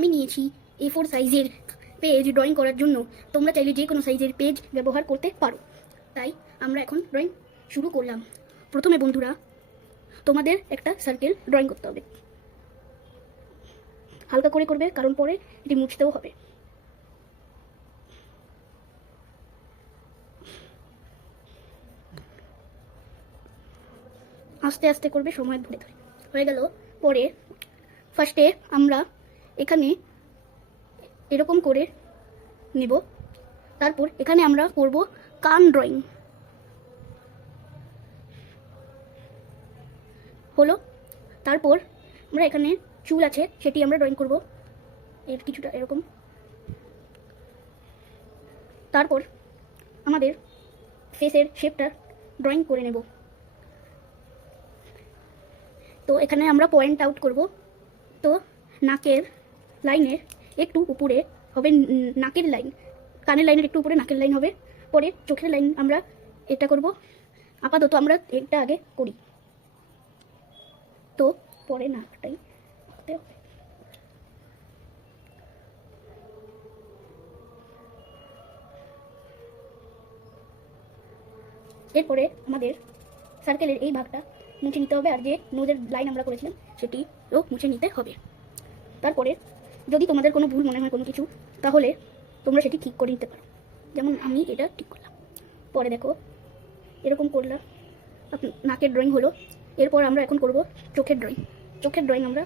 আমি নিয়েছি A4 সাইজের পেজ ড্রয়িং করার জন্য। তোমরা চাইলে যে কোনো সাইজের পেজ ব্যবহার করতে পারো। তাই আমরা এখন ড্রয়িং শুরু করলাম। প্রথমে বন্ধুরা, তোমাদের একটা সার্কেল ড্রয়িং করতে হবে। হালকা করে করবে, কারণ পরে এটি মুছতেও হবে। আস্তে আস্তে করবে, সময় ধরে ধরে। হয়ে গেল। পরে ফার্স্টে আমরা এখানে এরকম করে নেব। তারপর এখানে আমরা করব কান ড্রয়িং। হলো। তারপর আমরা এখানে চুল আছে, সেটি আমরা ড্রয়িং করব এর কিছুটা এরকম। তারপর আমাদের ফেসের শেপটা ড্রয়িং করে নেব। তো এখানে আমরা পয়েন্ট আউট করব। তো নাকের লাইনের একটু উপরে হবে নাকের লাইন, কানের লাইনের একটু উপরে নাকের লাইন হবে। পরে চোখের লাইন আমরা এটা করব। আপাতত আমরা এটা আগে করি, তো পরে নাকটাই করতে হবে। এরপরে আমাদের সার্কেলের এই ভাগটা মুছে নিতে হবে, আর যে নোজের লাইন আমরা করেছিলাম সেটিও মুছে নিতে হবে। তারপরে যদি তোমাদের কোনো ভুল মনে হয় কোনো কিছু, তাহলে তোমরা সেটি ঠিক করে নিতে পারো। যেমন আমি এটা ঠিক করলাম। পরে দেখো এরকম করলাম, নাকের ড্রয়িং হলো। এরপর আমরা এখন করব চোখের ড্রয়িং। চোখের ড্রয়িং আমরা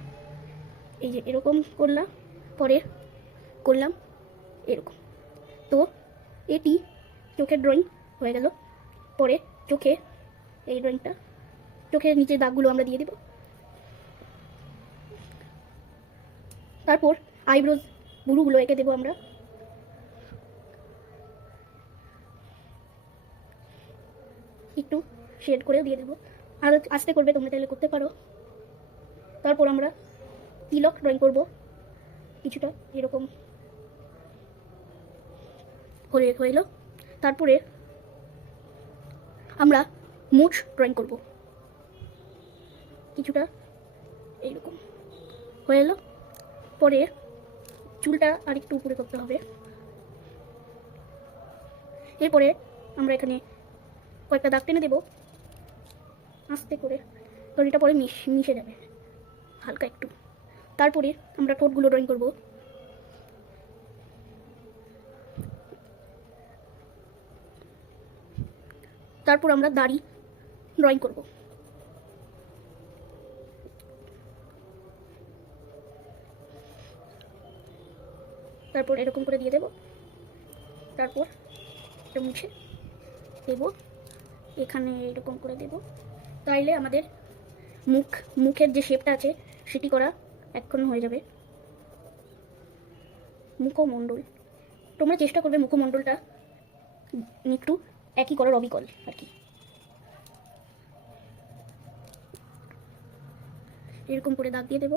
এই যে এরকম করলাম, পরে করলাম এরকম। তো এটি চোখের ড্রয়িং হয়ে গেল। পরে চোখে এই ড্রয়িংটা, চোখের নিচে দাগগুলো আমরা দিয়ে দেব। তারপর আইব্রোজ বুরুগুলো এঁকে দেবো আমরা। একটু শেড করেও দিয়ে দেবো, আর আস্তে করবে, তোমরা চাইলে করতে পারো। তারপর আমরা তিলক ড্রয়িং করব কিছুটা এরকম হইল। তারপরে আমরা মুছ ড্রয়িং করব কিছুটা এইরকম হয়ে এলো। পরে চুলটা আর একটু উপরে করতে হবে। এরপরে আমরা এখানে কয়েকটা দাগ টেনে দেবো আস্তে করে, কারণ এটা পরে মিশে যাবে হালকা একটু। তারপরে আমরা ঠোঁটগুলো ড্রয়িং করব। তারপর আমরা দাড়ি ড্রয়িং করব। তারপর এরকম করে দিয়ে দেব। তারপর এটা মুছে দেব, এখানে এরকম করে দেব। তাইলে আমাদের মুখের যে শেপটা আছে সেটি করা এখন হয়ে যাবে। মুখমণ্ডল, তোমরা চেষ্টা করবে মুখমণ্ডলটা একটু একই করার, অবিকল আর কি। এরকম করে দাগ দিয়ে দেব।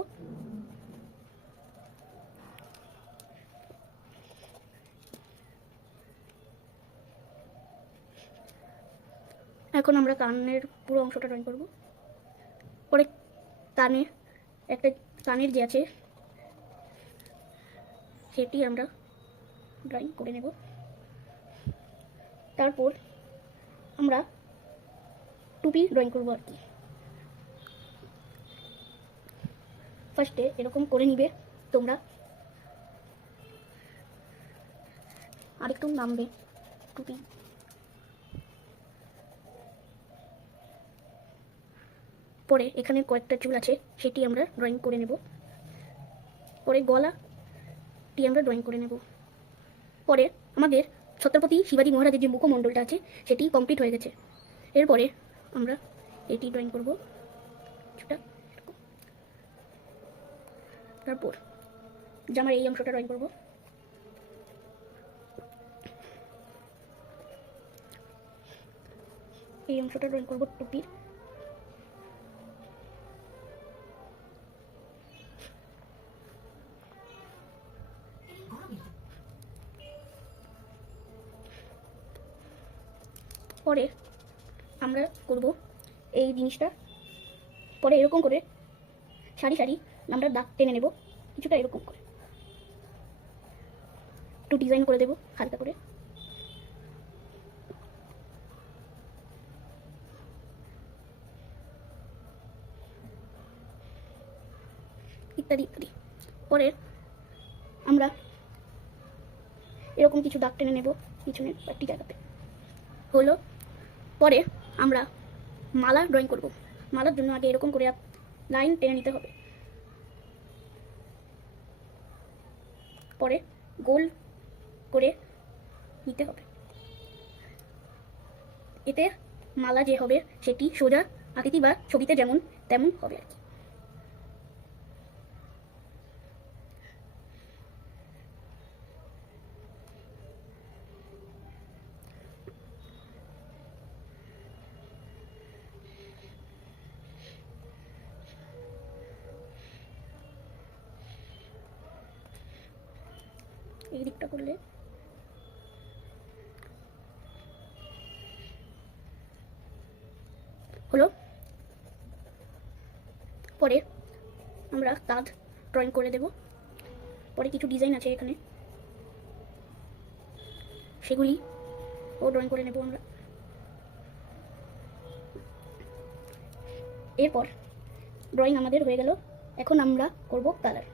এখন আমরা কানের পুরো অংশটা ড্রয়িং করব। পরে কানের যে আছে সেটি আমরা ড্রয়িং করে নেব। তারপর আমরা টুপি ড্রয়িং করব আর কি। ফার্স্টে এরকম করে নিবে তোমরা, আরেকটু নামবে টুপি। পরে এখানে কয়েকটা চুল আছে সেটি আমরা ড্রয়িং করে নেব। পরে গলাটি আমরা ড্রয়িং করে নেব। পরে আমাদের ছত্রপতি শিবাজী মহারাজের যে মুখমণ্ডলটা আছে সেটি কমপ্লিট হয়ে গেছে। এরপরে আমরা এটি ড্রয়িং করব কিছুটা। তারপর জামার এই অংশটা ড্রয়িং করব। এই অংশটা ড্রয়িং করব টুপির। পরে আমরা করব এই জিনিসটা। পরে এরকম করে সারি সারি আমরা দাগ টেনে নেব কিছুটা এরকম করে। একটু ডিজাইন করে দেবো হালকা করে। ইত্যাদি ইত্যাদি। পরে আমরা এরকম কিছু দাগ টেনে নেব পিছনের পাট্টি জায়গাতে। হলো, পরে আমরা মালা ড্রয়িং করব। মালার জন্য আগে এরকম করে লাইন টেনে নিতে হবে, পরে গোল করে নিতে হবে। এতে মালা যে হবে সেটি সোজা আকৃতি বা ছবিতে যেমন তেমন হবে আর কি। এই দিকটা করলে হলো। পরে আমরা তাজ ড্রয়িং করে দেব। পরে কিছু ডিজাইন আছে এখানে, সেগুলি ও ড্রয়িং করে নেব আমরা। এরপর ড্রয়িং আমাদের হয়ে গেল। এখন আমরা করব কালার।